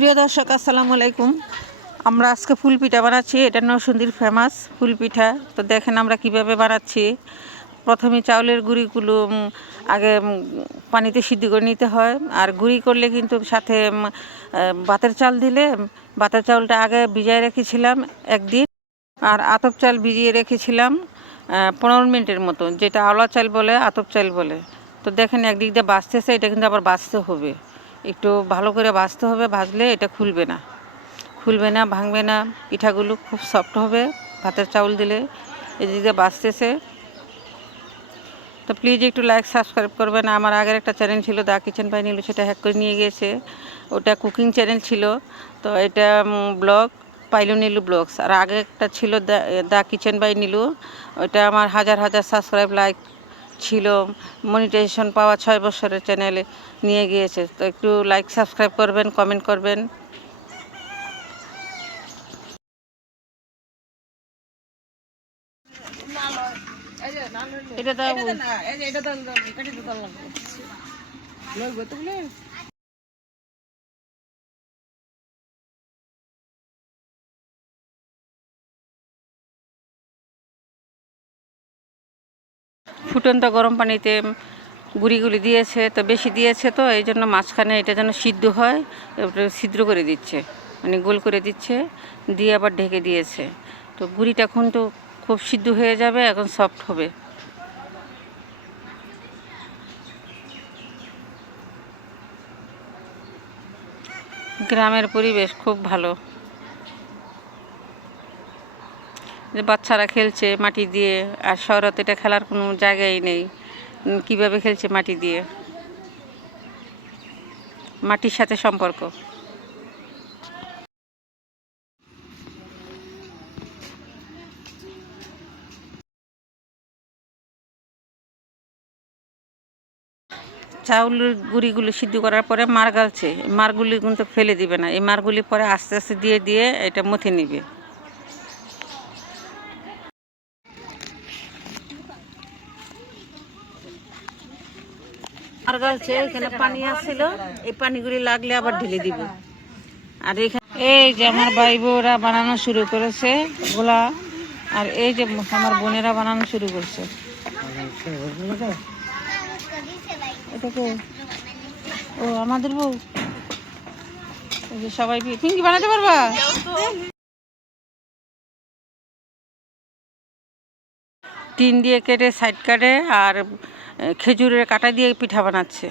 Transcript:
প্রিয় দর্শক, আসসালামু আলাইকুম। আমরা আজকে ফুল পিঠা বানাচ্ছি, এটা নরসিংদীর ফেমাস ফুল পিঠা। তো দেখেন আমরা কীভাবে বানাচ্ছি। প্রথমে চাউলের গুঁড়িগুলো আগে পানিতে সিদ্ধ করে নিতে হয়। আর গুঁড়ি করলে কিন্তু সাথে বাতের চাল দিলে, বাতের চাউলটা আগে ভিজায় রেখেছিলাম একদিন। আর আতপ চাল ভিজিয়ে রেখেছিলাম পনেরো মিনিটের মতো, যেটা আওলা চাল বলে, আতপ চাল বলে। তো দেখেন একদিক দিয়ে বাঁচতেছে, এটা কিন্তু আবার বাঁচতে হবে। একটু ভালো করে বাঁচতে হবে, ভাজলে এটা খুলবে না। খুলবে না, ভাঙবে না, পিঠাগুলো খুব সফট হবে, ভাতের চাউল দিলে এদিক বাঁচতেছে। তো প্লিজ একটু লাইক সাবস্ক্রাইব করবেন। আমার আগের একটা চ্যানেল ছিল দা কিচেন বাই নীলু সেটা হ্যাক করে নিয়ে গিয়েছে। ওটা কুকিং চ্যানেল ছিল, তো এটা ব্লগ পাইলু নীলু ব্লগস আর আগে একটা ছিল দা কিচেন বাই নীলু ওটা আমার হাজার হাজার সাবস্ক্রাইব লাইক ছিল মনিটাইজেশন পাওয়া ছয় বছরের চ্যানেলে নিয়ে গিয়েছে। তো একটু লাইক সাবস্ক্রাইব করবেন কমেন্ট করবেন। এটা দাও ফুটন্ত গরম পানিতে গুঁড়িগুলি দিয়েছে, তো বেশি দিয়েছে তো, এই জন্য মাঝখানে এটা যেন সিদ্ধ হয় ছিদ্র করে দিচ্ছে মানে গোল করে দিচ্ছে, দিয়ে আবার ঢেকে দিয়েছে। তো গুঁড়িটা এখন তো খুব সিদ্ধ হয়ে যাবে, এখন সফট হবে। গ্রামের পরিবেশ খুব ভালো। যে বাচ্চারা খেলছে মাটি দিয়ে, আর শহরতে এটা খেলার কোনো জায়গাই নেই। কীভাবে খেলছে মাটি দিয়ে? মাটির সাথে সম্পর্ক। চাউলের গুঁড়িগুলো সিদ্ধ করার পরে মার গালছে। মারগুলি কিন্তু ফেলে দিবে না। এই মারগুলি পরে আস্তে আস্তে দিয়ে দিয়ে এটা মথে নিবে। আর গালছে এখানে পানি আসছিল এই পানিগুলি লাগলে আবার ঢেলে দিব। আর এই যে আমার ভাই বানানো শুরু করেছে, গোলা। আর এই যে আমার বোনেরা বানানো শুরু করছে। ও, আমাদের বউ। সবাই তুমি কি বানাতে পারবা? টিন দিয়ে কেটে সাইড কাটে, আর খেজুরের কাটা দিয়ে পিঠা বানাচ্ছে।